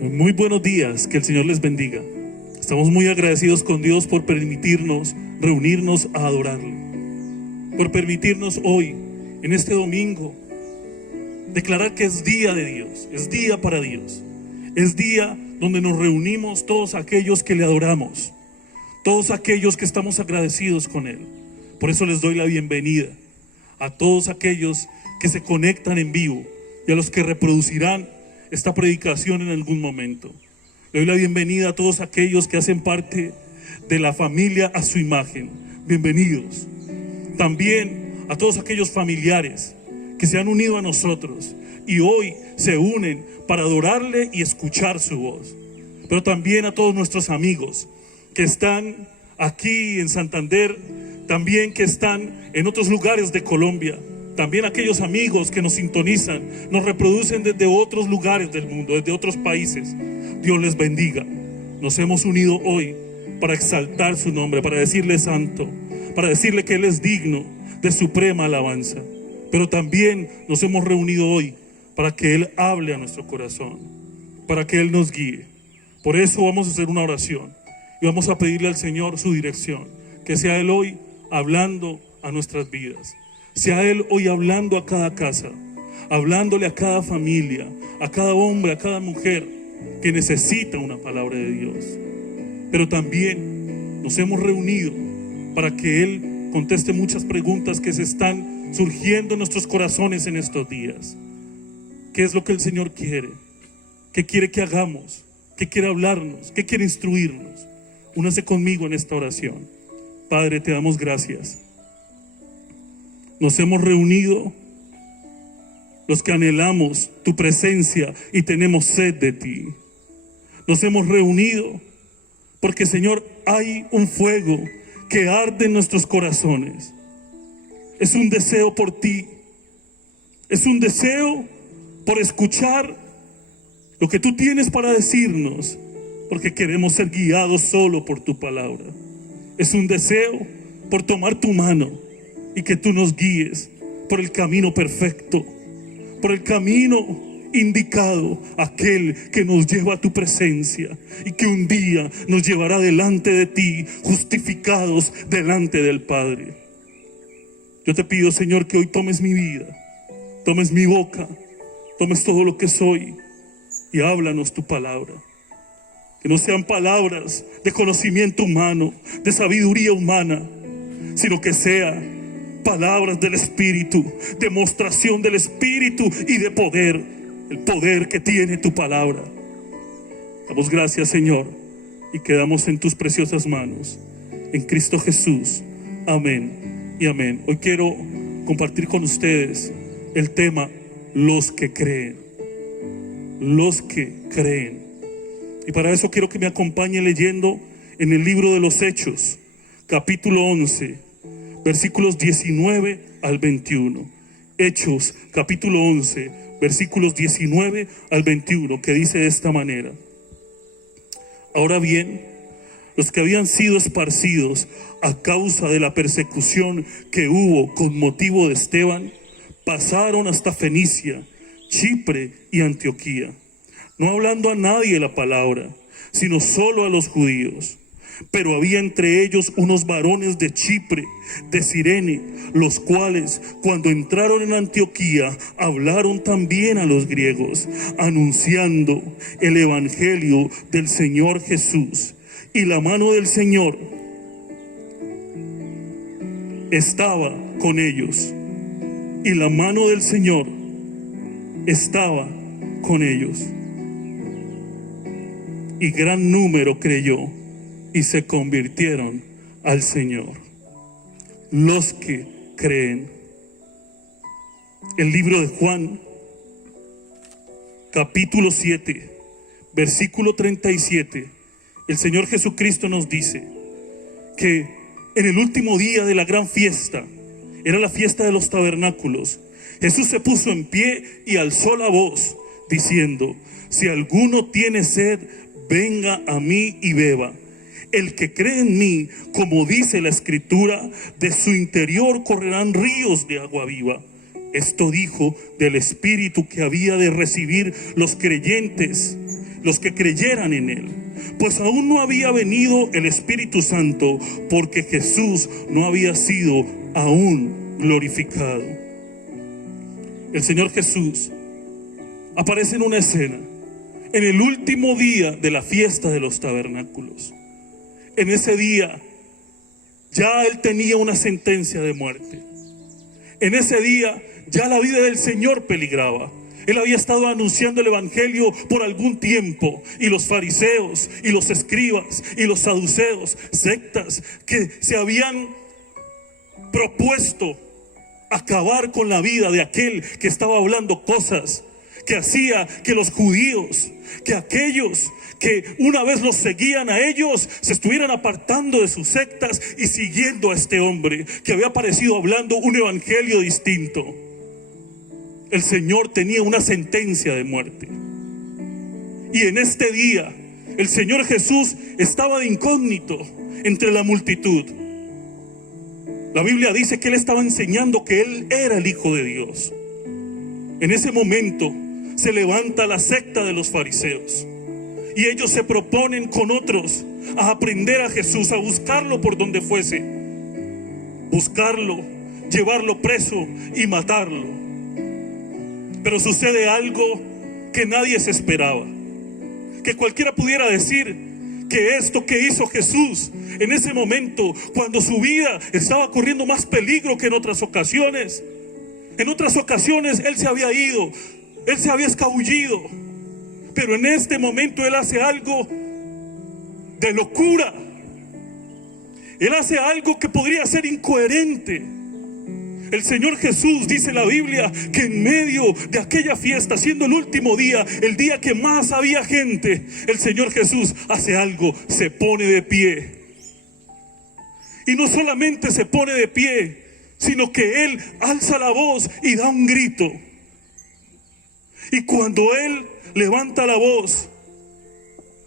Muy buenos días, que el Señor les bendiga. Estamos muy agradecidos con Dios por permitirnos reunirnos a adorarle, por permitirnos hoy, en este domingo, declarar que es día de Dios, es día para Dios, es día donde nos reunimos todos aquellos que le adoramos, todos aquellos que estamos agradecidos con Él. Por eso les doy la bienvenida a todos aquellos que se conectan en vivo y a los que reproducirán esta predicación en algún momento. Le doy la bienvenida a todos aquellos que hacen parte de la familia A Su Imagen. Bienvenidos. También a todos aquellos familiares que se han unido a nosotros y hoy se unen para adorarle y escuchar su voz. Pero también a todos nuestros amigos que están aquí en Santander, también que están en otros lugares de Colombia, también aquellos amigos que nos sintonizan, nos reproducen desde otros lugares del mundo, desde otros países. Dios les bendiga. Nos hemos unido hoy para exaltar su nombre, para decirle santo, para decirle que Él es digno de suprema alabanza. Pero también nos hemos reunido hoy para que Él hable a nuestro corazón, para que Él nos guíe. Por eso vamos a hacer una oración y vamos a pedirle al Señor su dirección, que sea Él hoy hablando a nuestras vidas, sea Él hoy hablando a cada casa, hablándole a cada familia, a cada hombre, a cada mujer que necesita una palabra de Dios. Pero también nos hemos reunido para que Él conteste muchas preguntas que se están surgiendo en nuestros corazones en estos días. ¿Qué es lo que el Señor quiere? ¿Qué quiere que hagamos? ¿Qué quiere hablarnos? ¿Qué quiere instruirnos? Únase conmigo en esta oración. Padre, te damos gracias. Nos hemos reunido los que anhelamos tu presencia y tenemos sed de ti. Nos hemos reunido porque, Señor, hay un fuego que arde en nuestros corazones. Es un deseo por ti. Es un deseo por escuchar lo que tú tienes para decirnos, porque queremos ser guiados solo por tu palabra. Es un deseo por tomar tu mano y que tú nos guíes por el camino perfecto, por el camino indicado, aquel que nos lleva a tu presencia y que un día nos llevará delante de ti, justificados delante del Padre. Yo te pido, Señor, que hoy tomes mi vida, tomes mi boca, tomes todo lo que soy y háblanos tu palabra. Que no sean palabras de conocimiento humano, de sabiduría humana, sino que sea palabras del Espíritu, demostración del Espíritu y de poder, el poder que tiene tu palabra. Damos gracias, Señor, y quedamos en tus preciosas manos, en Cristo Jesús. Amén y amén. Hoy quiero compartir con ustedes el tema los que creen. Los que creen. Y para eso quiero que me acompañe leyendo en el libro de los Hechos, capítulo 11, versículos 19 al 21. Hechos, capítulo 11, versículos 19 al 21, que dice de esta manera: Ahora bien, los que habían sido esparcidos a causa de la persecución que hubo con motivo de Esteban, pasaron hasta Fenicia, Chipre y Antioquía, no hablando a nadie la palabra, sino solo a los judíos. Pero había entre ellos unos varones de Chipre, de Cirene, los cuales, cuando entraron en Antioquía, hablaron también a los griegos, anunciando el evangelio del Señor Jesús. Y la mano del Señor estaba con ellos. Y la mano del Señor estaba con ellos. Y gran número creyó y se convirtieron al Señor. Los que creen. El libro de Juan, capítulo 7, versículo 37. El Señor Jesucristo nos dice que en el último día de la gran fiesta, era la fiesta de los tabernáculos, Jesús se puso en pie y alzó la voz, diciendo: si alguno tiene sed, venga a mí y beba. El que cree en mí, como dice la Escritura, de su interior correrán ríos de agua viva. Esto dijo del Espíritu que había de recibir los creyentes los que creyeran en él, pues aún no había venido el Espíritu Santo, porque Jesús no había sido aún glorificado. El Señor Jesús aparece en una escena en el último día de la fiesta de los tabernáculos. En ese día ya él tenía una sentencia de muerte. En ese día ya la vida del Señor peligraba. Él había estado anunciando el evangelio por algún tiempo, y los fariseos y los escribas y los saduceos, sectas que se habían propuesto acabar con la vida de aquel que estaba hablando cosas que hacía que los judíos, que aquellos que una vez los seguían a ellos, se estuvieran apartando de sus sectas y siguiendo a este hombre que había aparecido hablando un evangelio distinto. El Señor tenía una sentencia de muerte. Y en este día, el Señor Jesús estaba de incógnito entre la multitud. La Biblia dice que Él estaba enseñando que Él era el Hijo de Dios. En ese momento se levanta la secta de los fariseos, y ellos se proponen con otros a aprender a Jesús, a buscarlo por donde fuese, buscarlo, llevarlo preso y matarlo. Pero sucede algo que nadie se esperaba, que cualquiera pudiera decir que esto que hizo Jesús en ese momento, cuando su vida estaba corriendo más peligro que en otras ocasiones Él se había ido, Él se había escabullido, pero en este momento Él hace algo de locura. Él hace algo que podría ser incoherente. El Señor Jesús, dice la Biblia, que en medio de aquella fiesta, siendo el último día, el día que más había gente, el Señor Jesús hace algo, se pone de pie. Y no solamente se pone de pie, sino que Él alza la voz y da un grito. Y cuando Él levanta la voz,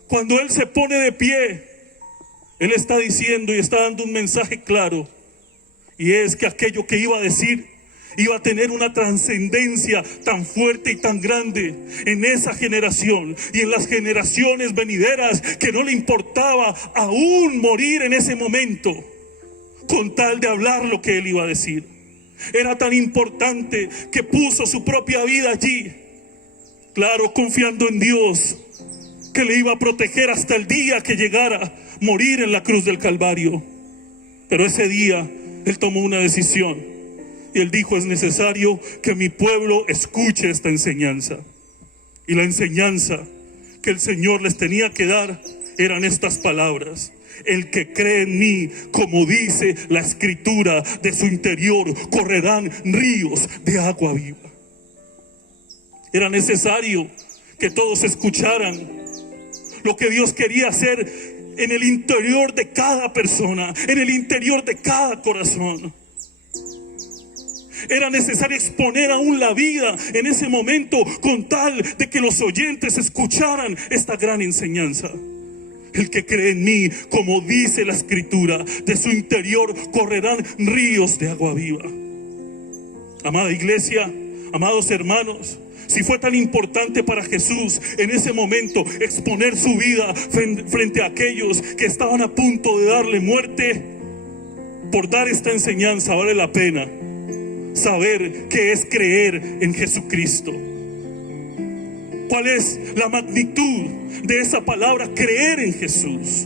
cuando Él se pone de pie, Él está diciendo y está dando un mensaje claro. Y es que aquello que iba a decir iba a tener una trascendencia tan fuerte y tan grande en esa generación y en las generaciones venideras, que no le importaba aún morir en ese momento con tal de hablar lo que Él iba a decir. Era tan importante que puso su propia vida allí, claro, confiando en Dios, que le iba a proteger hasta el día que llegara a morir en la cruz del Calvario. Pero ese día Él tomó una decisión y Él dijo: es necesario que mi pueblo escuche esta enseñanza. Y la enseñanza que el Señor les tenía que dar eran estas palabras: el que cree en mí, como dice la Escritura, de su interior correrán ríos de agua viva. Era necesario que todos escucharan lo que Dios quería hacer en el interior de cada persona, en el interior de cada corazón. Era necesario exponer aún la vida en ese momento, con tal de que los oyentes escucharan esta gran enseñanza. El que cree en mí, como dice la Escritura, de su interior correrán ríos de agua viva. Amada iglesia, amados hermanos, si fue tan importante para Jesús en ese momento exponer su vida frente a aquellos que estaban a punto de darle muerte, por dar esta enseñanza vale la pena saber qué es creer en Jesucristo. ¿Cuál es la magnitud de esa palabra, creer en Jesús?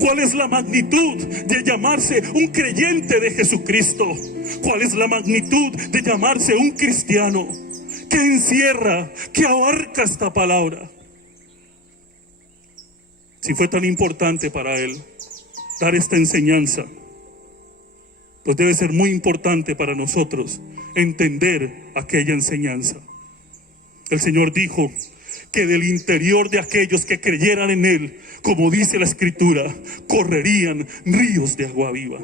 ¿Cuál es la magnitud de llamarse un creyente de Jesucristo? ¿Cuál es la magnitud de llamarse un cristiano? ¿Qué encierra, qué abarca esta palabra? Si fue tan importante para Él dar esta enseñanza, pues debe ser muy importante para nosotros entender aquella enseñanza. El Señor dijo que del interior de aquellos que creyeran en Él, como dice la Escritura, correrían ríos de agua viva.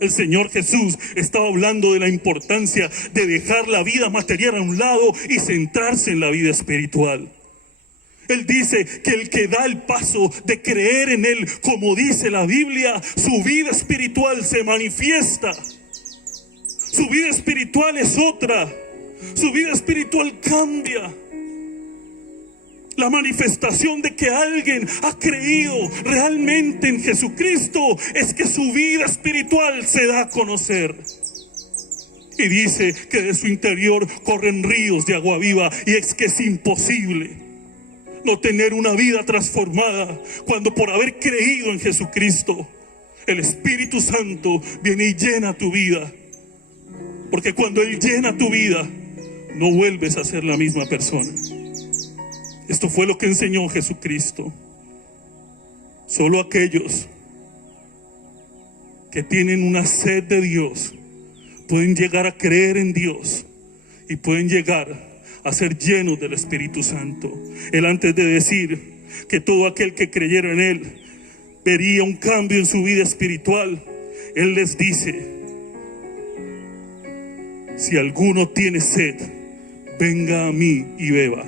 El Señor Jesús estaba hablando de la importancia de dejar la vida material a un lado y centrarse en la vida espiritual. Él dice que el que da el paso de creer en Él, como dice la Biblia, su vida espiritual se manifiesta. Su vida espiritual es otra. Su vida espiritual cambia. La manifestación de que alguien ha creído realmente en Jesucristo es que su vida espiritual se da a conocer. Y dice que de su interior corren ríos de agua viva, y es que es imposible no tener una vida transformada cuando, por haber creído en Jesucristo, el Espíritu Santo viene y llena tu vida. Porque cuando Él llena tu vida, no vuelves a ser la misma persona. Esto fue lo que enseñó Jesucristo. Solo aquellos que tienen una sed de Dios pueden llegar a creer en Dios y pueden llegar a ser llenos del Espíritu Santo. Él, antes de decir que todo aquel que creyera en Él vería un cambio en su vida espiritual, Él les dice: si alguno tiene sed, venga a mí y beba.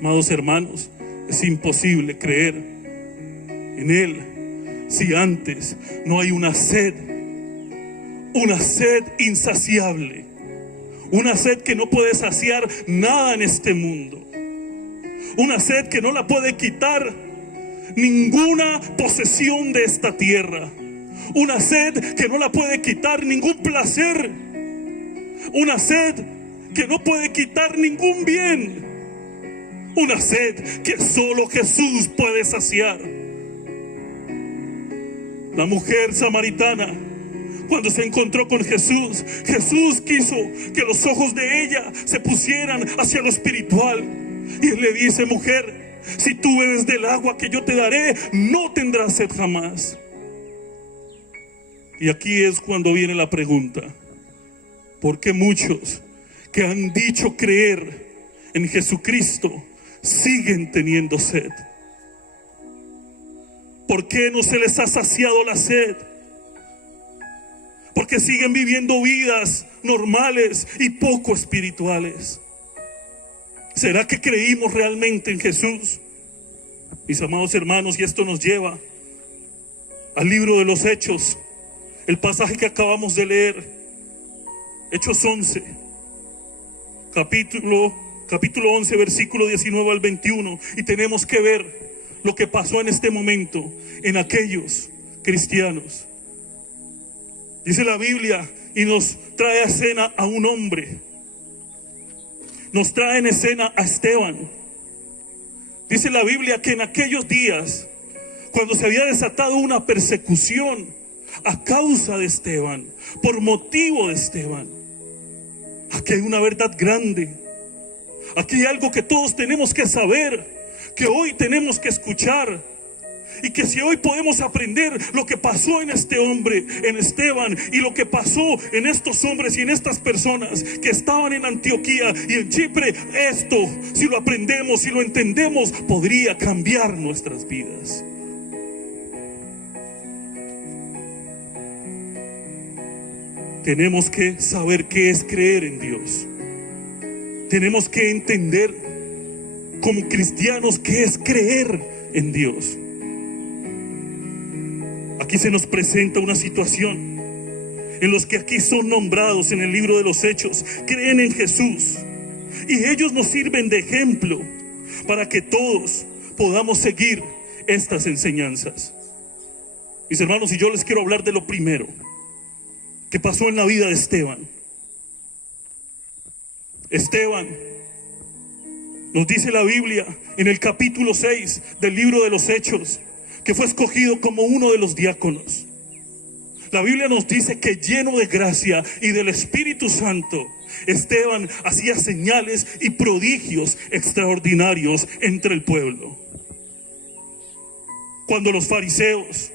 Amados hermanos, es imposible creer en Él si antes no hay una sed insaciable, una sed que no puede saciar nada en este mundo, una sed que no la puede quitar ninguna posesión de esta tierra, una sed que no la puede quitar ningún placer, una sed que no puede quitar ningún bien, una sed que solo Jesús puede saciar. La mujer samaritana, cuando se encontró con Jesús, Jesús quiso que los ojos de ella se pusieran hacia lo espiritual. Y Él le dice: mujer, si tú bebes del agua que yo te daré, no tendrás sed jamás. Y aquí es cuando viene la pregunta: ¿por qué muchos que han dicho creer en Jesucristo siguen teniendo sed? ¿Por qué no se les ha saciado la sed? Porque siguen viviendo vidas normales y poco espirituales. ¿Será que creímos realmente en Jesús? Mis amados hermanos, y esto nos lleva al libro de los Hechos, el pasaje que acabamos de leer, Hechos 11, capítulo 11, versículo 19 al 21, y tenemos que ver lo que pasó en este momento en aquellos cristianos. Dice la Biblia, y nos trae a escena a un hombre, nos trae en escena a Esteban. Dice la Biblia que en aquellos días, cuando se había desatado una persecución a causa de Esteban, por motivo de Esteban, aquí hay una verdad grande, aquí hay algo que todos tenemos que saber, que hoy tenemos que escuchar, y que si hoy podemos aprender lo que pasó en este hombre, en Esteban, y lo que pasó en estos hombres y en estas personas que estaban en Antioquía y en Chipre, esto, si lo aprendemos, si lo entendemos, podría cambiar nuestras vidas. Tenemos que saber qué es creer en Dios. Tenemos que entender como cristianos qué es creer en Dios. Aquí se nos presenta una situación en los que aquí son nombrados en el libro de los Hechos, creen en Jesús, y ellos nos sirven de ejemplo para que todos podamos seguir estas enseñanzas. Mis hermanos, y yo les quiero hablar de lo primero que pasó en la vida de Esteban. Esteban, nos dice la Biblia en el capítulo 6 del libro de los Hechos, que fue escogido como uno de los diáconos. La Biblia nos dice que, lleno de gracia y del Espíritu Santo, Esteban hacía señales y prodigios extraordinarios entre el pueblo. Cuando los fariseos,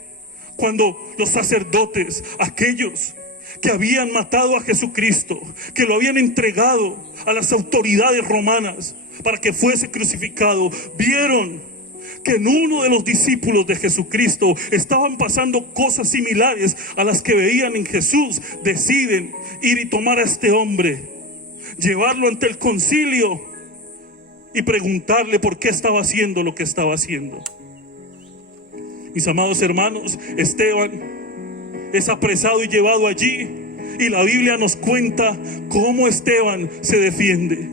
cuando los sacerdotes, aquellos que habían matado a Jesucristo, que lo habían entregado a las autoridades romanas para que fuese crucificado, vieron que en uno de los discípulos de Jesucristo estaban pasando cosas similares a las que veían en Jesús, deciden ir y tomar a este hombre, llevarlo ante el concilio y preguntarle por qué estaba haciendo lo que estaba haciendo. Mis amados hermanos, Esteban es apresado y llevado allí, y la Biblia nos cuenta cómo Esteban se defiende,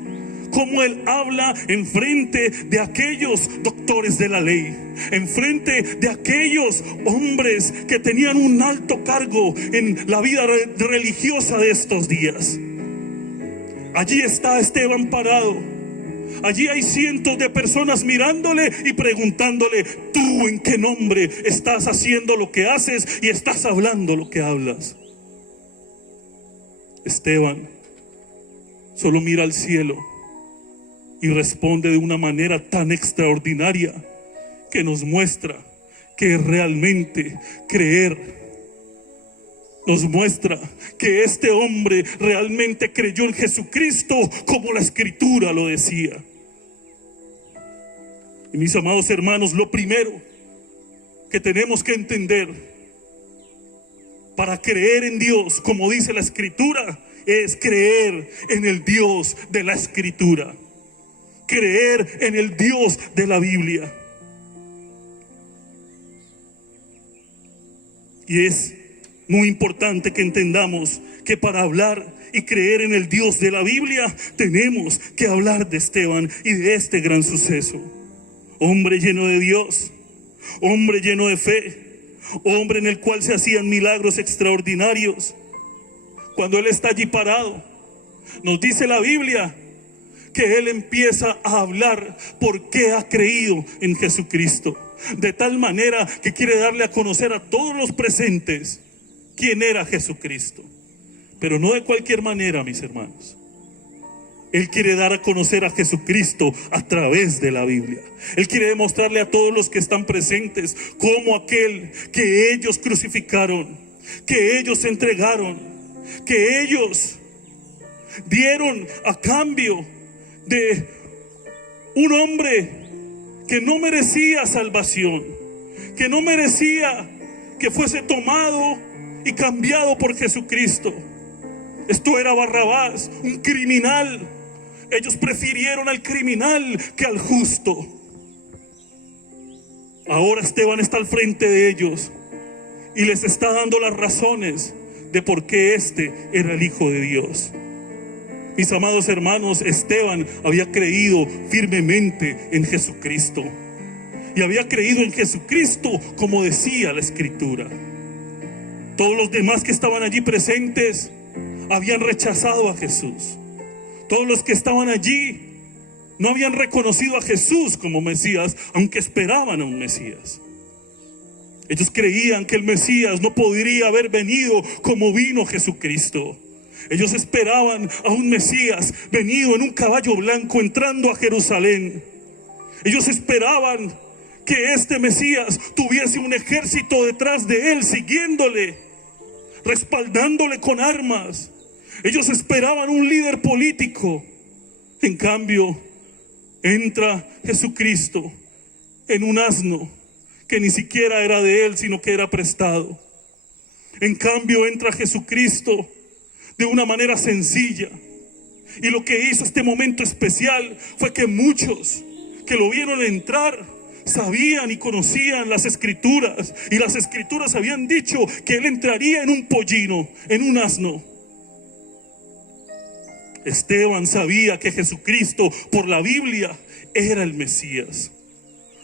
cómo él habla en frente de aquellos doctores de la ley, en frente de aquellos hombres que tenían un alto cargo en la vida religiosa de estos días. Allí está Esteban parado. Allí hay cientos de personas mirándole y preguntándole: ¿tú en qué nombre estás haciendo lo que haces y estás hablando lo que hablas? Esteban solo mira al cielo y responde de una manera tan extraordinaria que nos muestra que realmente creer, nos muestra que este hombre realmente creyó en Jesucristo como la Escritura lo decía. Y mis amados hermanos, lo primero que tenemos que entender para creer en Dios, como dice la Escritura, es creer en el Dios de la Escritura, creer en el Dios de la Biblia. Y es muy importante que entendamos que para hablar y creer en el Dios de la Biblia tenemos que hablar de Esteban y de este gran suceso. Hombre lleno de Dios, hombre lleno de fe, hombre en el cual se hacían milagros extraordinarios. Cuando él está allí parado, nos dice la Biblia que él empieza a hablar por qué ha creído en Jesucristo, de tal manera que quiere darle a conocer a todos los presentes quién era Jesucristo, pero no de cualquier manera, mis hermanos. Él quiere dar a conocer a Jesucristo a través de la Biblia. Él quiere demostrarle a todos los que están presentes cómo aquel que ellos crucificaron, que ellos entregaron, que ellos dieron a cambio de un hombre que no merecía salvación, que no merecía que fuese tomado y cambiado por Jesucristo. Esto era Barrabás, un criminal. Ellos prefirieron al criminal que al justo. Ahora Esteban está al frente de ellos y les está dando las razones de por qué este era el Hijo de Dios. Mis amados hermanos, Esteban había creído firmemente en Jesucristo. Y había creído en Jesucristo como decía la Escritura. Todos los demás que estaban allí presentes habían rechazado a Jesús. Todos los que estaban allí no habían reconocido a Jesús como Mesías, aunque esperaban a un Mesías. Ellos creían que el Mesías no podría haber venido como vino Jesucristo. Ellos esperaban a un Mesías venido en un caballo blanco entrando a Jerusalén. Ellos esperaban que este Mesías tuviese un ejército detrás de él, siguiéndole, respaldándole con armas. Ellos esperaban un líder político. En cambio, entra Jesucristo en un asno que ni siquiera era de él, sino que era prestado. En cambio, entra Jesucristo de una manera sencilla. Y lo que hizo este momento especial fue que muchos que lo vieron entrar sabían y conocían las Escrituras. Y las Escrituras habían dicho que él entraría en un pollino, en un asno. Esteban sabía que Jesucristo, por la Biblia, era el Mesías.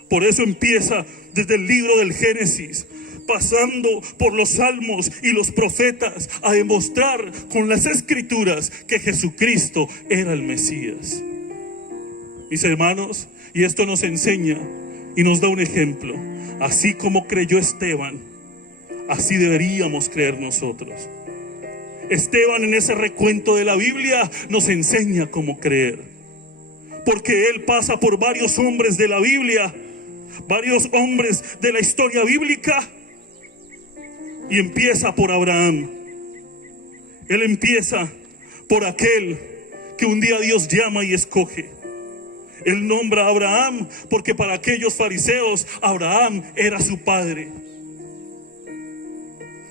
Por eso empieza desde el libro del Génesis, pasando por los salmos y los profetas, a demostrar con las Escrituras que Jesucristo era el Mesías. Mis hermanos, y esto nos enseña y nos da un ejemplo. Así como creyó Esteban, así deberíamos creer nosotros. Esteban, en ese recuento de la Biblia, nos enseña cómo creer, porque él pasa por varios hombres de la Biblia, varios hombres de la historia bíblica, y empieza por Abraham. Él empieza por aquel que un día Dios llama y escoge. Él nombra a Abraham porque para aquellos fariseos Abraham era su padre.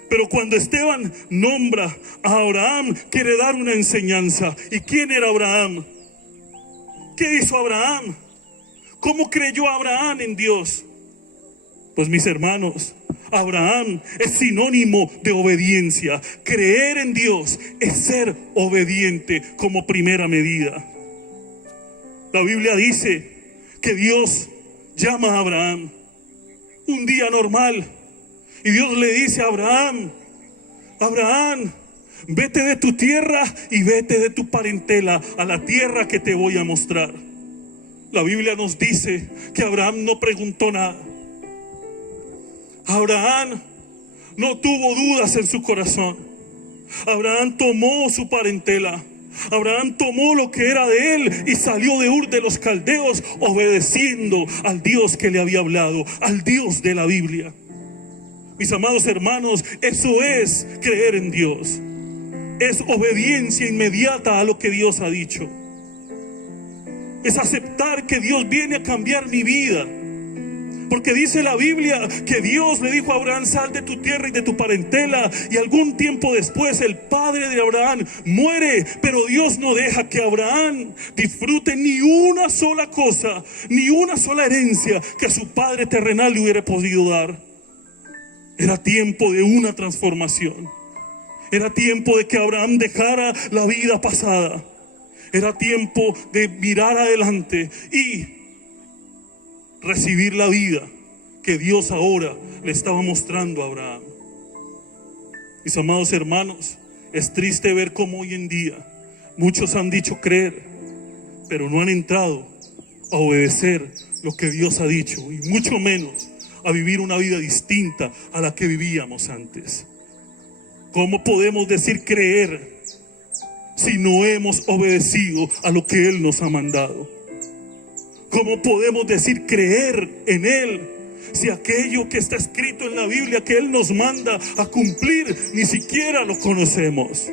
Pero cuando Esteban nombra a Abraham, quiere dar una enseñanza. ¿Y quién era Abraham? ¿Qué hizo Abraham? ¿Cómo creyó Abraham en Dios? Pues mis hermanos, Abraham es sinónimo de obediencia. Creer en Dios es ser obediente como primera medida. La Biblia dice que Dios llama a Abraham un día normal y Dios le dice a Abraham: Abraham, vete de tu tierra y vete de tu parentela a la tierra que te voy a mostrar. La Biblia nos dice que Abraham no preguntó nada. Abraham no tuvo dudas en su corazón. Abraham tomó su parentela. Abraham tomó lo que era de él y salió de Ur de los Caldeos, obedeciendo al Dios que le había hablado, al Dios de la Biblia. Mis amados hermanos, eso es creer en Dios. Es obediencia inmediata a lo que Dios ha dicho. Es aceptar que Dios viene a cambiar mi vida. Porque dice la Biblia que Dios le dijo a Abraham: sal de tu tierra y de tu parentela. Y algún tiempo después el padre de Abraham muere. Pero Dios no deja que Abraham disfrute ni una sola cosa, ni una sola herencia que su padre terrenal le hubiera podido dar. Era tiempo de una transformación. Era tiempo de que Abraham dejara la vida pasada. Era tiempo de mirar adelante y recibir la vida que Dios ahora le estaba mostrando a Abraham. Mis amados hermanos, es triste ver cómo hoy en día muchos han dicho creer, pero no han entrado a obedecer lo que Dios ha dicho, y mucho menos a vivir una vida distinta a la que vivíamos antes. ¿Cómo podemos decir creer si no hemos obedecido a lo que Él nos ha mandado? ¿Cómo podemos decir creer en Él si aquello que está escrito en la Biblia que Él nos manda a cumplir ni siquiera lo conocemos?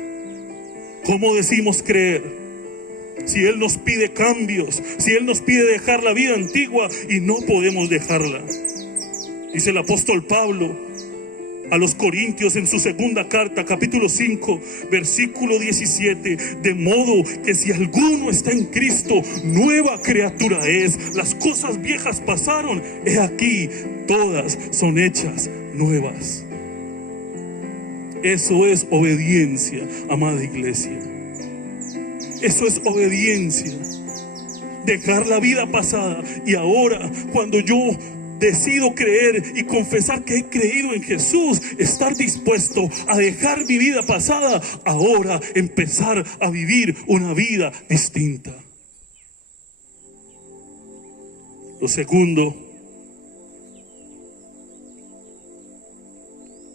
¿Cómo decimos creer si Él nos pide cambios, si Él nos pide dejar la vida antigua y no podemos dejarla? Dice el apóstol Pablo a los Corintios en su segunda carta, capítulo 5, versículo 17: de modo que si alguno está en Cristo, nueva criatura es. Las cosas viejas pasaron, he aquí, todas son hechas nuevas. Eso es obediencia, amada iglesia. Eso es obediencia. Dejar la vida pasada y ahora, cuando yo decido creer y confesar que he creído en Jesús, estar dispuesto a dejar mi vida pasada, ahora empezar a vivir una vida distinta. Lo segundo,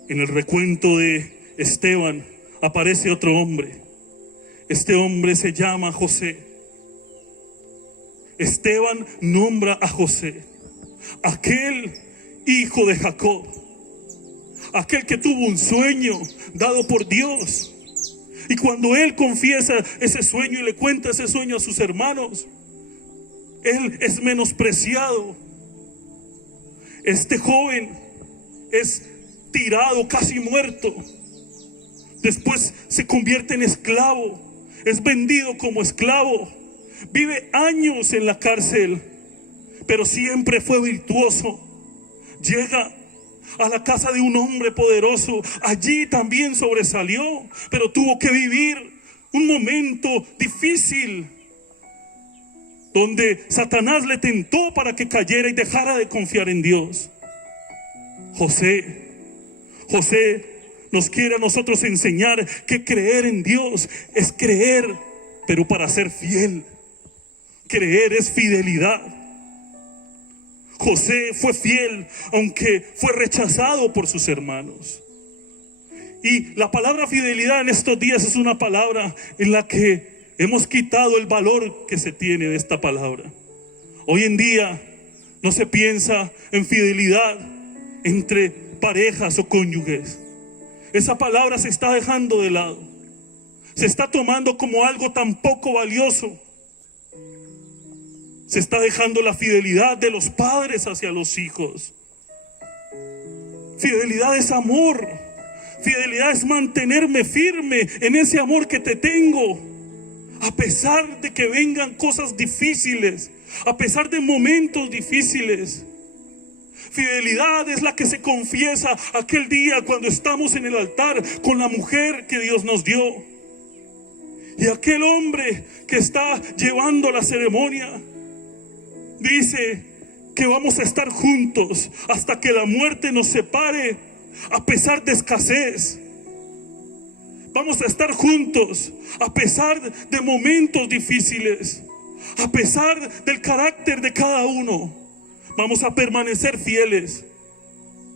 en el recuento de Esteban aparece otro hombre. Este hombre se llama José. Esteban nombra a José, aquel hijo de Jacob, aquel que tuvo un sueño dado por Dios. Y cuando él confiesa ese sueño y le cuenta ese sueño a sus hermanos, él es menospreciado. Este joven es tirado, casi muerto. Después se convierte en esclavo, es vendido como esclavo, vive años en la cárcel, pero siempre fue virtuoso. Llega a la casa de un hombre poderoso, allí también sobresalió, pero tuvo que vivir un momento difícil, donde Satanás le tentó para que cayera y dejara de confiar en Dios. José nos quiere a nosotros enseñar que creer en Dios es creer, pero para ser fiel. Creer es fidelidad. José fue fiel, aunque fue rechazado por sus hermanos. Y la palabra fidelidad en estos días es una palabra en la que hemos quitado el valor que se tiene de esta palabra. Hoy en día no se piensa en fidelidad entre parejas o cónyuges. Esa palabra se está dejando de lado. Se está tomando como algo tan poco valioso. Se está dejando la fidelidad de los padres hacia los hijos. Fidelidad es amor. Fidelidad es mantenerme firme en ese amor que te tengo, a pesar de que vengan cosas difíciles, a pesar de momentos difíciles. Fidelidad es la que se confiesa aquel día cuando estamos en el altar con la mujer que Dios nos dio. Y aquel hombre que está llevando la ceremonia dice que vamos a estar juntos hasta que la muerte nos separe, a pesar de escasez. Vamos a estar juntos a pesar de momentos difíciles, a pesar del carácter de cada uno. Vamos a permanecer fieles.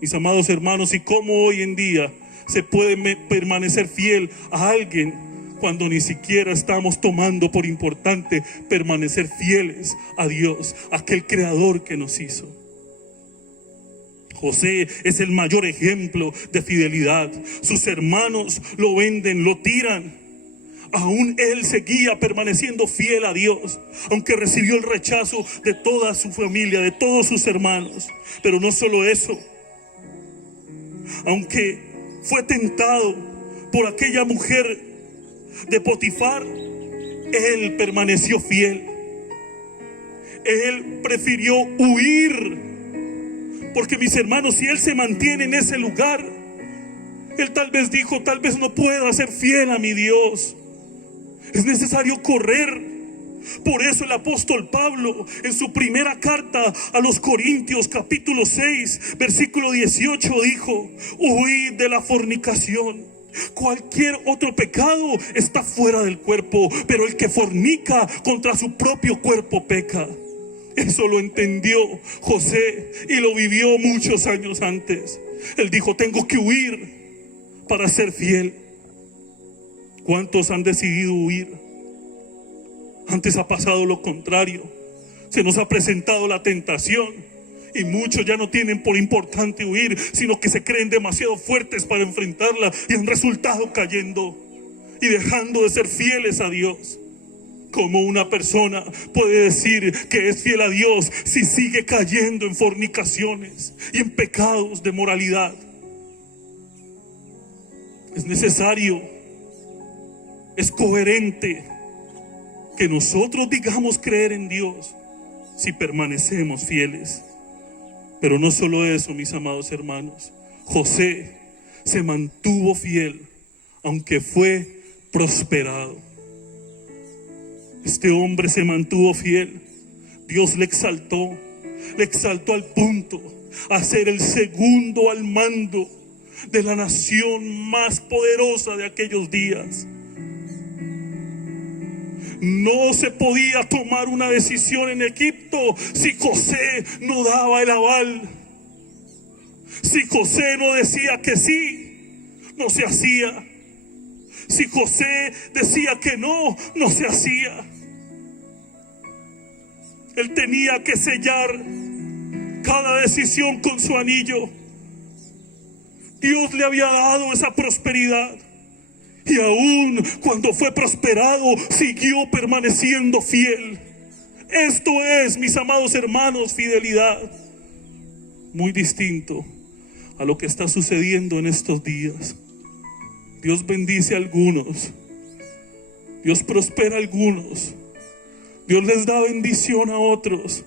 Mis amados hermanos, y cómo hoy en día se puede permanecer fiel a alguien cuando ni siquiera estamos tomando por importante permanecer fieles a Dios, aquel creador que nos hizo. José es el mayor ejemplo de fidelidad. Sus hermanos lo venden, lo tiran. Aún él seguía permaneciendo fiel a Dios, aunque recibió el rechazo de toda su familia, de todos sus hermanos. Pero no solo eso, aunque fue tentado por aquella mujer de Potifar, él permaneció fiel. Él prefirió huir. Porque, mis hermanos, si él se mantiene en ese lugar, él tal vez dijo, tal vez no pueda ser fiel a mi Dios. Es necesario correr. Por eso el apóstol Pablo, en su primera carta a los Corintios, capítulo 6, versículo 18, dijo: huid de la fornicación. Cualquier otro pecado está fuera del cuerpo, pero el que fornica contra su propio cuerpo peca. Eso lo entendió José y lo vivió muchos años antes. Él dijo: tengo que huir para ser fiel. ¿Cuántos han decidido huir? Antes ha pasado lo contrario. Se nos ha presentado la tentación y muchos ya no tienen por importante huir, sino que se creen demasiado fuertes para enfrentarla y han resultado cayendo y dejando de ser fieles a Dios. ¿Cómo una persona puede decir que es fiel a Dios si sigue cayendo en fornicaciones y en pecados de moralidad? Es necesario, es coherente que nosotros digamos creer en Dios si permanecemos fieles. Pero no solo eso, mis amados hermanos. José se mantuvo fiel aunque fue prosperado. Este hombre se mantuvo fiel. Dios le exaltó al punto a ser el segundo al mando de la nación más poderosa de aquellos días. No se podía tomar una decisión en Egipto si José no daba el aval. Si José no decía que sí, no se hacía. Si José decía que no, no se hacía. Él tenía que sellar cada decisión con su anillo. Dios le había dado esa prosperidad. Y aún cuando fue prosperado, siguió permaneciendo fiel. Esto es, mis amados hermanos, fidelidad. Muy distinto a lo que está sucediendo en estos días. Dios bendice a algunos. Dios prospera a algunos. Dios les da bendición a otros.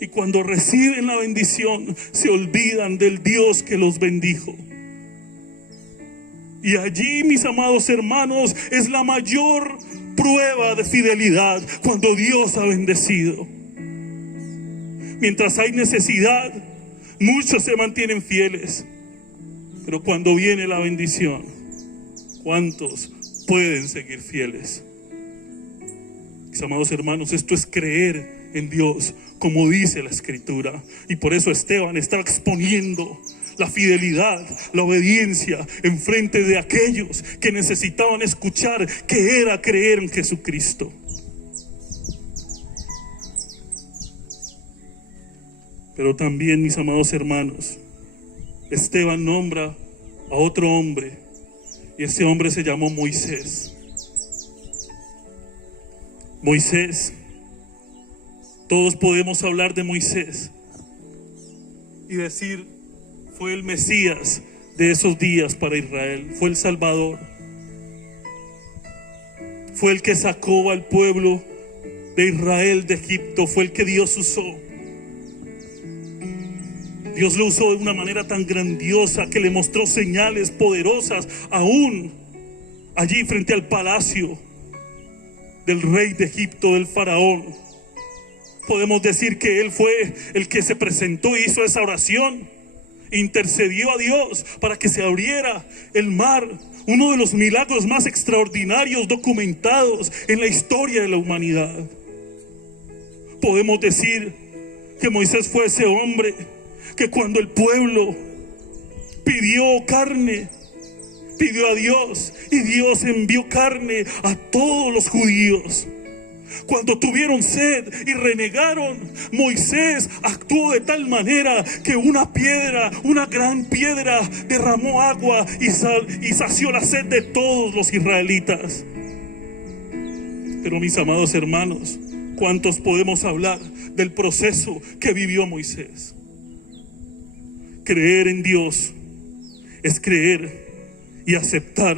Y cuando reciben la bendición, se olvidan del Dios que los bendijo. Y allí, mis amados hermanos, es la mayor prueba de fidelidad, cuando Dios ha bendecido. Mientras hay necesidad, muchos se mantienen fieles. Pero cuando viene la bendición, ¿cuántos pueden seguir fieles? Mis amados hermanos, esto es creer en Dios, como dice la Escritura. Y por eso Esteban está exponiendo la fidelidad, la obediencia en frente de aquellos que necesitaban escuchar que era creer en Jesucristo. Pero también, mis amados hermanos, Esteban nombra a otro hombre, y ese hombre se llamó Moisés. Moisés, todos podemos hablar de Moisés y decir: fue el Mesías de esos días para Israel, fue el Salvador, fue el que sacó al pueblo de Israel de Egipto, fue el que Dios usó. Dios lo usó de una manera tan grandiosa que le mostró señales poderosas aún allí frente al palacio. del rey de Egipto, del faraón. Podemos decir que él fue el que se presentó y hizo esa oración, intercedió a Dios para que se abriera el mar, uno de los milagros más extraordinarios documentados en la historia de la humanidad. Podemos decir que Moisés fue ese hombre que cuando el pueblo pidió carne, pidió a Dios, y Dios envió carne a todos los judíos. Cuando tuvieron sed y renegaron, Moisés actuó de tal manera que una piedra, una gran piedra, derramó agua y sació la sed de todos los israelitas. Pero mis amados hermanos, ¿cuántos podemos hablar del proceso que vivió Moisés? Creer en Dios es creer y aceptar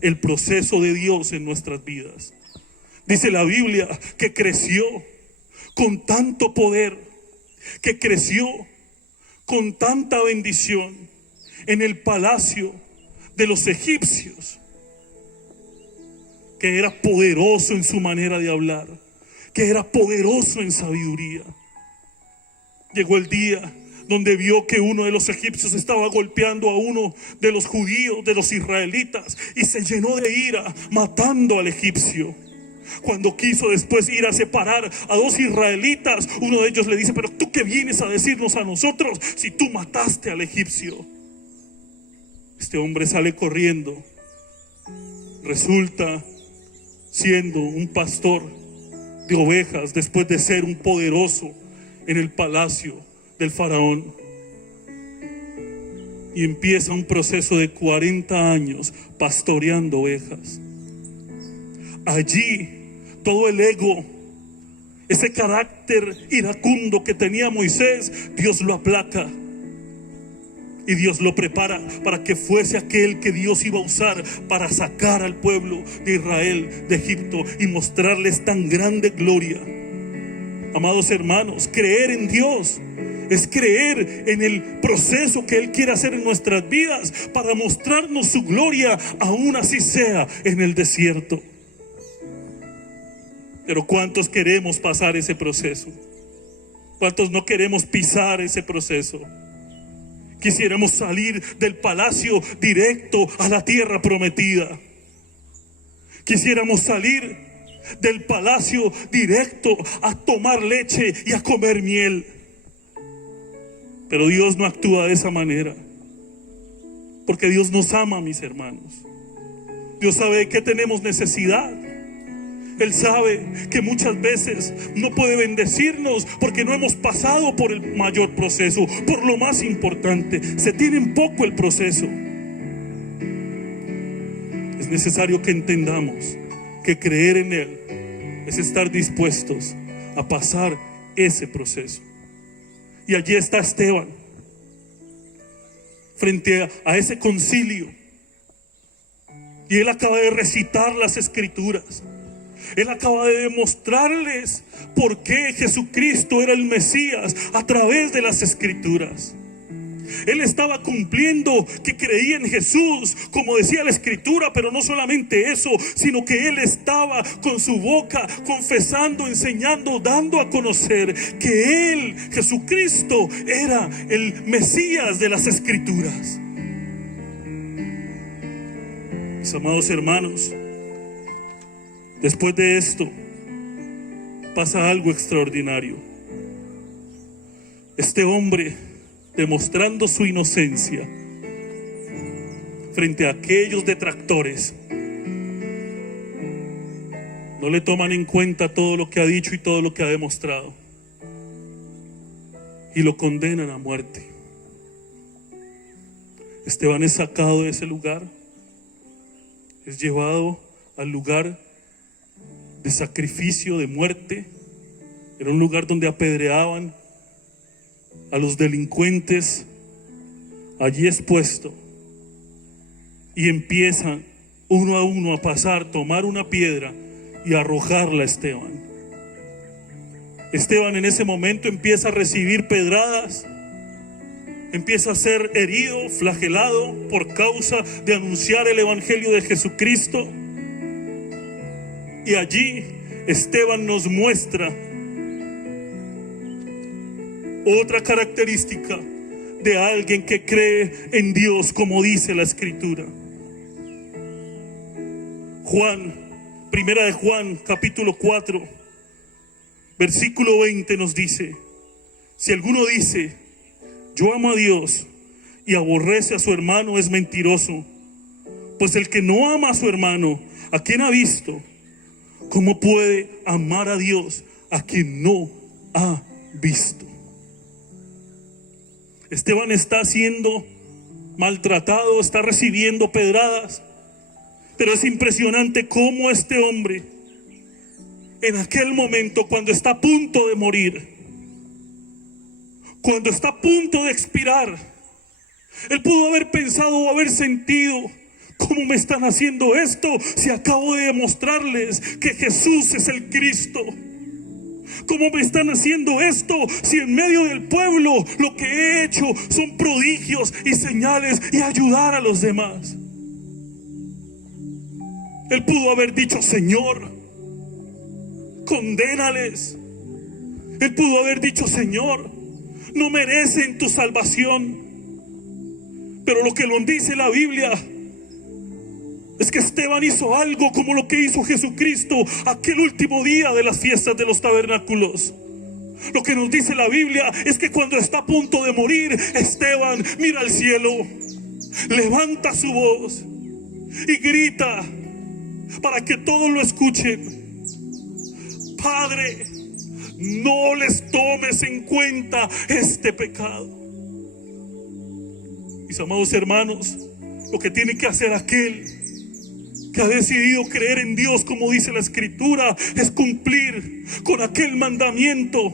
el proceso de Dios en nuestras vidas. Dice la Biblia que creció con tanto poder, que creció con tanta bendición en el palacio de los egipcios, que era poderoso en su manera de hablar, que era poderoso en sabiduría. Llegó el día donde vio que uno de los egipcios estaba golpeando a uno de los judíos, de los israelitas, y se llenó de ira, matando al egipcio. Cuando quiso después ir a separar a dos israelitas, uno de ellos le dice: pero tú, ¿qué vienes a decirnos a nosotros si tú mataste al egipcio? Este hombre sale corriendo, resulta siendo un pastor de ovejas después de ser un poderoso en el palacio del faraón, y empieza un proceso de 40 años pastoreando ovejas. Allí todo el ego, ese carácter iracundo que tenía Moisés, Dios lo aplaca y Dios lo prepara para que fuese aquel que Dios iba a usar para sacar al pueblo de Israel de Egipto y mostrarles tan grande gloria. Amados hermanos, creer en Dios es creer en el proceso que Él quiere hacer en nuestras vidas para mostrarnos su gloria, aún así sea en el desierto. Pero ¿cuántos queremos pasar ese proceso? ¿Cuántos no queremos pisar ese proceso? Quisiéramos salir del palacio directo a la tierra prometida. Quisiéramos salir del palacio directo a tomar leche y a comer miel. Pero Dios no actúa de esa manera, porque Dios nos ama, mis hermanos. Dios sabe de qué tenemos necesidad. Él sabe que muchas veces no puede bendecirnos porque no hemos pasado por el mayor proceso, por lo más importante. Se tiene en poco el proceso. Es necesario que entendamos que creer en Él es estar dispuestos a pasar ese proceso. Y allí está Esteban, frente a ese concilio, y él acaba de recitar las escrituras. Él acaba de demostrarles por qué Jesucristo era el Mesías a través de las escrituras. Él estaba cumpliendo que creía en Jesús, como decía la escritura, pero no solamente eso, sino que él estaba con su boca confesando, enseñando, dando a conocer que él, Jesucristo, era el Mesías de las escrituras. Mis amados hermanos, después de esto pasa algo extraordinario. Este hombre, demostrando su inocencia frente a aquellos detractores, no le toman en cuenta todo lo que ha dicho y todo lo que ha demostrado, y lo condenan a muerte. Esteban es sacado de ese lugar, es llevado al lugar de sacrificio, de muerte. Era un lugar donde apedreaban a los delincuentes. Allí expuesto, y empiezan uno a uno a pasar, tomar una piedra y arrojarla a Esteban. Esteban en ese momento empieza a recibir pedradas, empieza a ser herido, flagelado por causa de anunciar el evangelio de Jesucristo. Y allí Esteban nos muestra otra característica de alguien que cree en Dios, como dice la Escritura. Primera de Juan, capítulo 4, versículo 20 nos dice: si alguno dice, yo amo a Dios, y aborrece a su hermano, es mentiroso. Pues el que no ama a su hermano, a quien ha visto, ¿cómo puede amar a Dios a quien no ha visto? Esteban está siendo maltratado, está recibiendo pedradas, pero es impresionante cómo este hombre, en aquel momento, cuando está a punto de morir, cuando está a punto de expirar, él pudo haber pensado o haber sentido: ¿cómo me están haciendo esto si acabo de demostrarles que Jesús es el Cristo? ¿Cómo me están haciendo esto si en medio del pueblo lo que he hecho son prodigios y señales y ayudar a los demás? Él pudo haber dicho: Señor, condénales. Él pudo haber dicho: Señor, no merecen tu salvación. Pero lo que nos dice la Biblia es que Esteban hizo algo como lo que hizo Jesucristo aquel último día de las fiestas de los tabernáculos. Lo que nos dice la Biblia es que cuando está a punto de morir, Esteban mira al cielo, levanta su voz y grita para que todos lo escuchen: Padre, no les tomes en cuenta este pecado. Mis amados hermanos, lo que tiene que hacer aquel que ha decidido creer en Dios, como dice la Escritura, es cumplir con aquel mandamiento.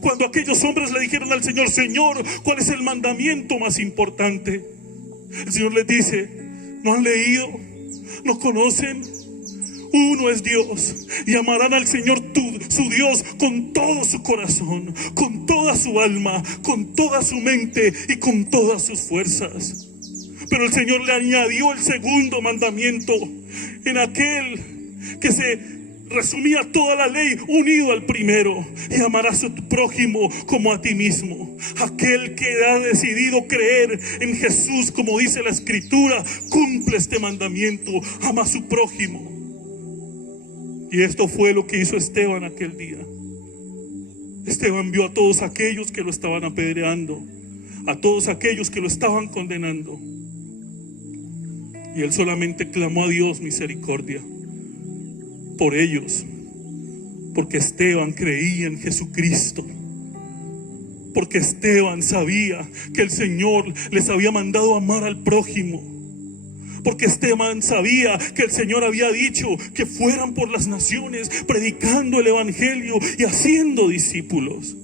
Cuando aquellos hombres le dijeron al Señor: Señor, ¿cuál es el mandamiento más importante? El Señor les dice: ¿no han leído? ¿No conocen? Uno es Dios, y amarán al Señor su Dios con todo su corazón, con toda su alma, con toda su mente y con todas sus fuerzas. Pero el Señor le añadió el segundo mandamiento, en aquel que se resumía toda la ley, unido al primero: y amarás a tu prójimo como a ti mismo. Aquel que ha decidido creer en Jesús, como dice la Escritura, cumple este mandamiento: ama a su prójimo. Y esto fue lo que hizo Esteban aquel día. Esteban vio a todos aquellos que lo estaban apedreando, a todos aquellos que lo estaban condenando, y él solamente clamó a Dios misericordia por ellos, porque Esteban creía en Jesucristo, porque Esteban sabía que el Señor les había mandado amar al prójimo, porque Esteban sabía que el Señor había dicho que fueran por las naciones predicando el evangelio y haciendo discípulos.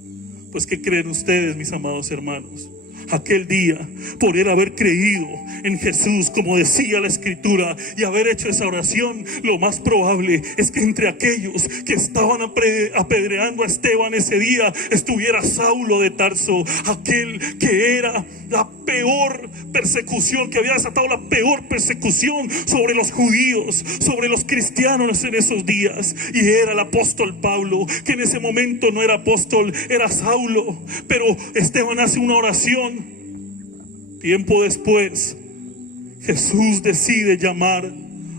Pues ¿qué creen ustedes, mis amados hermanos? Aquel día, por él haber creído en Jesús, como decía la Escritura, y haber hecho esa oración, lo más probable es que entre aquellos que estaban apedreando a Esteban ese día estuviera Saulo de Tarso, aquel que era la peor persecución, que había desatado la peor persecución sobre los judíos, sobre los cristianos en esos días, y era el apóstol Pablo, que en ese momento no era apóstol, era Saulo. Pero Esteban hace una oración. Tiempo después, Jesús decide llamar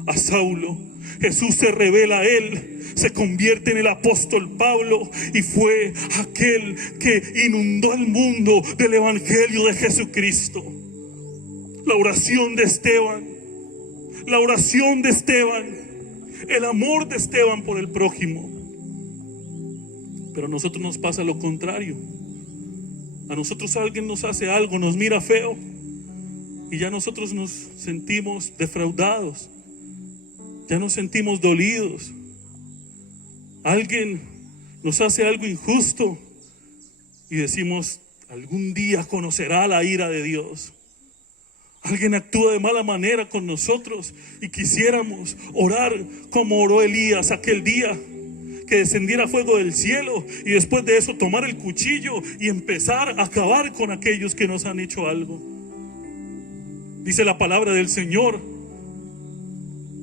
a Saulo. Jesús se revela a él, se convierte en el apóstol Pablo, y fue aquel que inundó el mundo del evangelio de Jesucristo. La oración de Esteban, la oración de Esteban, el amor de Esteban por el prójimo. Pero a nosotros nos pasa lo contrario. A nosotros alguien nos hace algo, nos mira feo, y ya nosotros nos sentimos defraudados, ya nos sentimos dolidos. Alguien nos hace algo injusto y decimos: algún día conocerá la ira de Dios. Alguien actúa de mala manera con nosotros y quisiéramos orar como oró Elías aquel día, que descendiera fuego del cielo, y después de eso tomar el cuchillo y empezar a acabar con aquellos que nos han hecho algo. Dice la palabra del Señor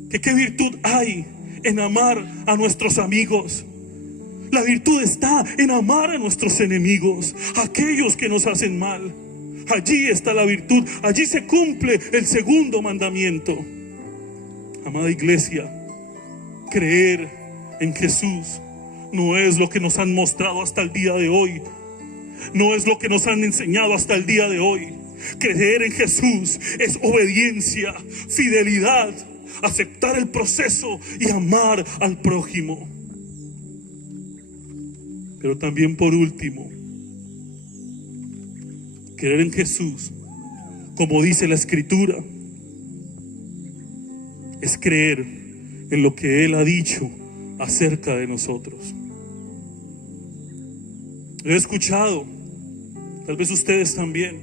que qué virtud hay en amar a nuestros amigos. La virtud está en amar a nuestros enemigos, a aquellos que nos hacen mal. Allí está la virtud, allí se cumple el segundo mandamiento. Amada iglesia, creer en Jesús no es lo que nos han mostrado hasta el día de hoy. No es lo que nos han enseñado hasta el día de hoy. Creer en Jesús es obediencia, fidelidad, aceptar el proceso y amar al prójimo. Pero también, por último, creer en Jesús, como dice la Escritura, es creer en lo que Él ha dicho acerca de nosotros. He escuchado, tal vez ustedes también,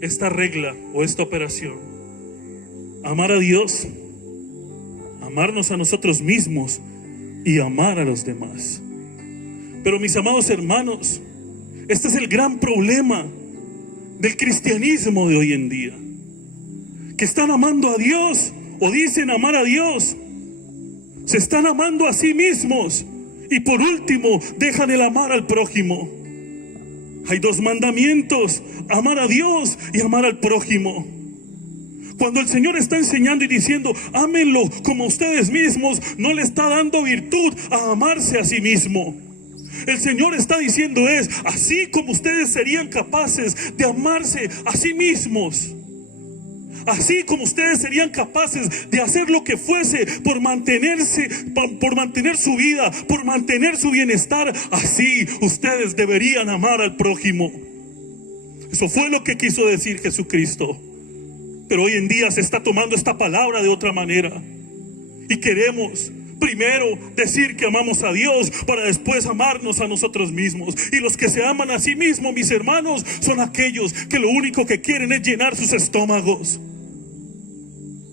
esta regla o esta operación: amar a Dios, amarnos a nosotros mismos y amar a los demás. Pero mis amados hermanos, este es el gran problema del cristianismo de hoy en día, que están amando a Dios o dicen amar a Dios, se están amando a sí mismos y por último dejan el amar al prójimo. Hay dos mandamientos: amar a Dios y amar al prójimo. Cuando el Señor está enseñando y diciendo ámenlo como ustedes mismos, no le está dando virtud a amarse a sí mismo. El Señor está diciendo así como ustedes serían capaces de amarse a sí mismos, así como ustedes serían capaces de hacer lo que fuese por mantenerse, por mantener su vida, por mantener su bienestar, así ustedes deberían amar al prójimo. Eso fue lo que quiso decir Jesucristo. Pero hoy en día se está tomando esta palabra de otra manera. Y queremos primero decir que amamos a Dios para después amarnos a nosotros mismos. Y los que se aman a sí mismos, mis hermanos, son aquellos que lo único que quieren es llenar sus estómagos.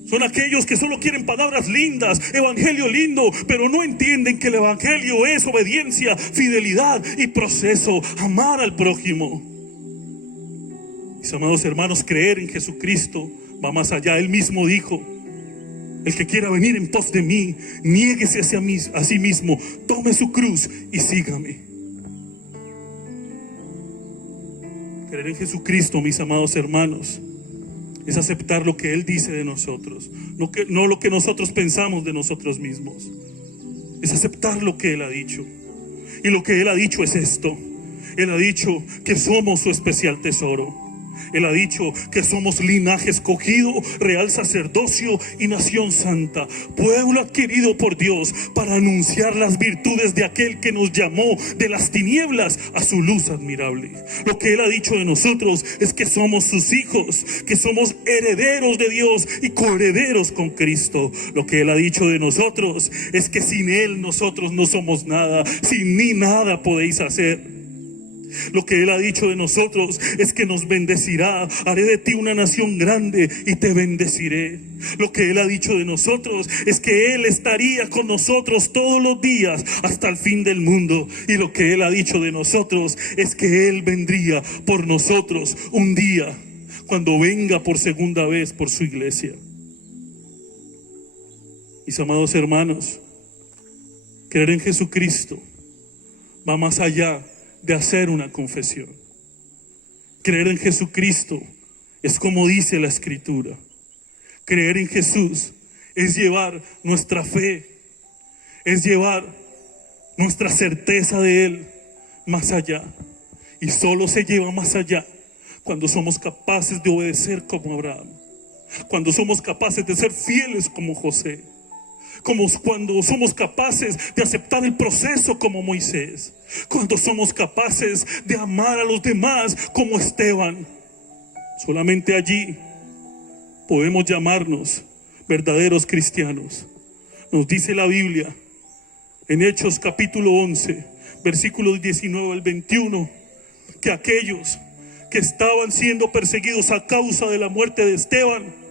Son aquellos que solo quieren palabras lindas, evangelio lindo, pero no entienden que el evangelio es obediencia, fidelidad y proceso, amar al prójimo. Mis amados hermanos, creer en Jesucristo va más allá. Él mismo dijo: el que quiera venir en pos de mí, niéguese a sí mismo, tome su cruz y sígame. Creer en Jesucristo, mis amados hermanos, es aceptar lo que Él dice de nosotros, no lo que nosotros pensamos de nosotros mismos. Es aceptar lo que Él ha dicho. Y lo que Él ha dicho es esto: Él ha dicho que somos su especial tesoro. Él ha dicho que somos linaje escogido, real sacerdocio y nación santa, pueblo adquirido por Dios para anunciar las virtudes de aquel que nos llamó de las tinieblas a su luz admirable. Lo que Él ha dicho de nosotros es que somos sus hijos, que somos herederos de Dios y coherederos con Cristo. Lo que Él ha dicho de nosotros es que sin Él nosotros no somos nada, sin mí nada podéis hacer. Lo que Él ha dicho de nosotros es que nos bendecirá: haré de ti una nación grande y te bendeciré. Lo que Él ha dicho de nosotros es que Él estaría con nosotros todos los días hasta el fin del mundo. Y lo que Él ha dicho de nosotros es que Él vendría por nosotros un día, cuando venga por segunda vez por su iglesia. Mis amados hermanos, creer en Jesucristo va más allá de hacer una confesión. Creer en Jesucristo es como dice la Escritura. Creer en Jesús es llevar nuestra fe, es llevar nuestra certeza de Él más allá. Y solo se lleva más allá cuando somos capaces de obedecer como Abraham, cuando somos capaces de ser fieles como José, cuando somos capaces de aceptar el proceso como Moisés, cuando somos capaces de amar a los demás como Esteban. Solamente allí podemos llamarnos verdaderos cristianos. Nos dice la Biblia en Hechos capítulo 11, versículos 19 al 21, que aquellos que estaban siendo perseguidos a causa de la muerte de Esteban,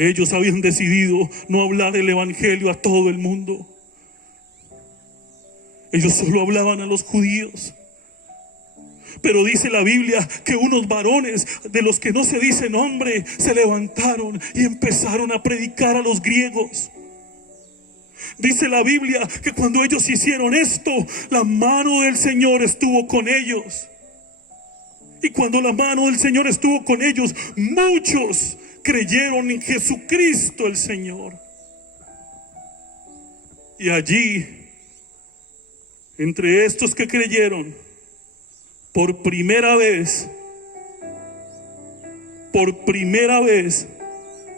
ellos habían decidido no hablar el evangelio a todo el mundo. Ellos solo hablaban a los judíos. Pero dice la Biblia que unos varones de los que no se dice nombre se levantaron y empezaron a predicar a los griegos. Dice la Biblia que cuando ellos hicieron esto, la mano del Señor estuvo con ellos. Y cuando la mano del Señor estuvo con ellos, muchos creyeron en Jesucristo el Señor. Y allí, entre estos que creyeron, por primera vez,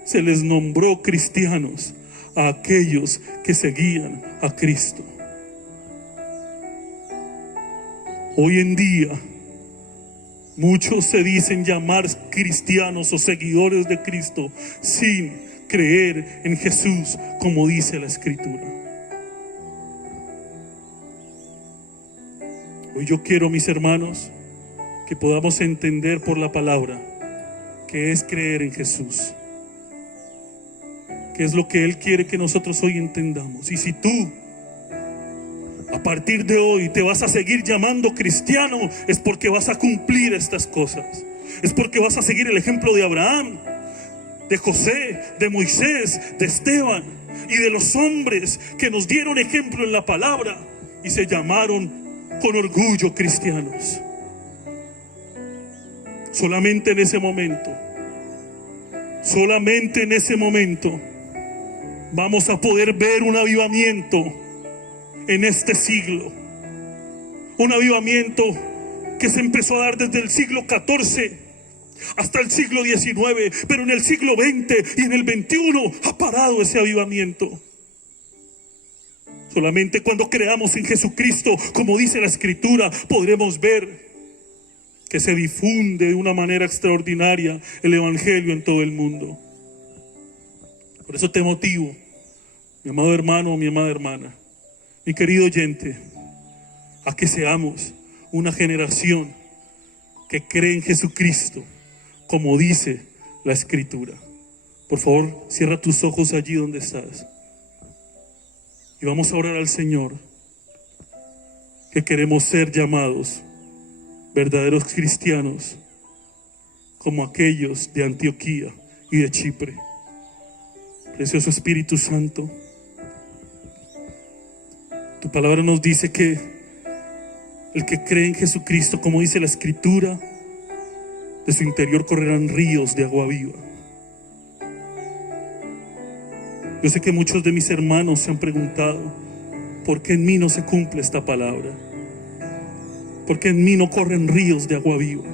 se les nombró cristianos a aquellos que seguían a Cristo. Hoy en día, muchos se dicen llamar cristianos o seguidores de Cristo sin creer en Jesús, como dice la Escritura. Hoy yo quiero, mis hermanos, que podamos entender por la palabra qué es creer en Jesús, qué es lo que Él quiere que nosotros hoy entendamos. Y si tú a partir de hoy te vas a seguir llamando cristiano, es porque vas a cumplir estas cosas. Es porque vas a seguir el ejemplo de Abraham, de José, de Moisés, de Esteban y de los hombres que nos dieron ejemplo en la palabra y se llamaron con orgullo cristianos. Solamente en ese momento vamos a poder ver un avivamiento en este siglo. Un avivamiento que se empezó a dar desde el siglo XIV hasta el siglo XIX, pero en el siglo XX y en el XXI ha parado ese avivamiento. Solamente cuando creamos en Jesucristo, como dice la Escritura, podremos ver que se difunde de una manera extraordinaria el Evangelio en todo el mundo. Por eso te motivo, mi amado hermano, mi amada hermana, mi querido oyente, a que seamos una generación que cree en Jesucristo, como dice la Escritura. Por favor, cierra tus ojos allí donde estás. Y vamos a orar al Señor, que queremos ser llamados verdaderos cristianos, como aquellos de Antioquía y de Chipre. Precioso Espíritu Santo, tu palabra nos dice que el que cree en Jesucristo, como dice la Escritura, de su interior correrán ríos de agua viva. Yo sé que muchos de mis hermanos se han preguntado, ¿por qué en mí no se cumple esta palabra? ¿Por qué en mí no corren ríos de agua viva?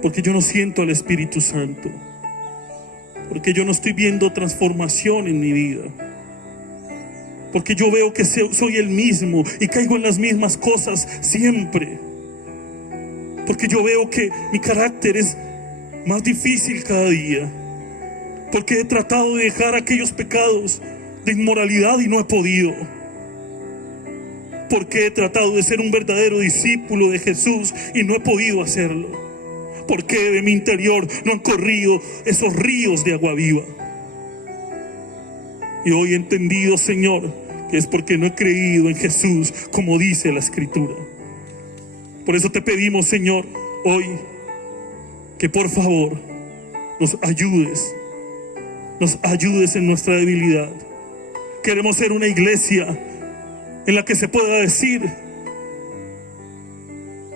Porque yo no siento al Espíritu Santo. Porque yo no estoy viendo transformación en mi vida. Porque yo veo que soy el mismo y caigo en las mismas cosas siempre. Porque yo veo que mi carácter es más difícil cada día. Porque he tratado de dejar aquellos pecados de inmoralidad y no he podido. Porque he tratado de ser un verdadero discípulo de Jesús y no he podido hacerlo. Porque de mi interior no han corrido esos ríos de agua viva. Y hoy he entendido, Señor, que es porque no he creído en Jesús, como dice la Escritura. Por eso te pedimos, Señor, hoy, que por favor nos ayudes en nuestra debilidad. Queremos ser una iglesia en la que se pueda decir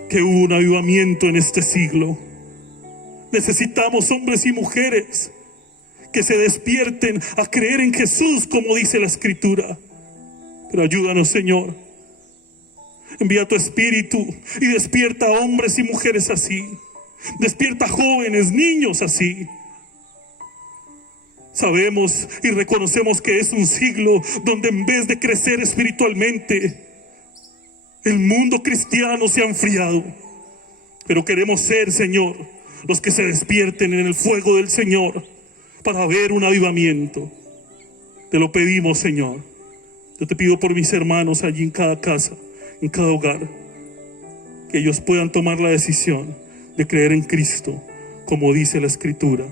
que hubo un avivamiento en este siglo. Necesitamos hombres y mujeres que se despierten a creer en Jesús, como dice la Escritura. Pero ayúdanos, Señor. Envía tu Espíritu y despierta a hombres y mujeres así. Despierta a jóvenes, niños así. Sabemos y reconocemos que es un siglo donde en vez de crecer espiritualmente, el mundo cristiano se ha enfriado. Pero queremos ser, Señor, los que se despierten en el fuego del Señor para ver un avivamiento. Te lo pedimos, Señor. Yo te pido por mis hermanos allí en cada casa, en cada hogar, que ellos puedan tomar la decisión de creer en Cristo, como dice la Escritura.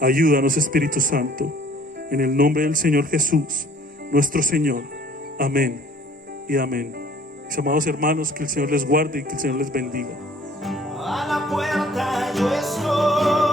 Ayúdanos, Espíritu Santo, en el nombre del Señor Jesús, nuestro Señor. Amén y amén. Mis amados hermanos, que el Señor les guarde y que el Señor les bendiga. A la puerta yo estoy.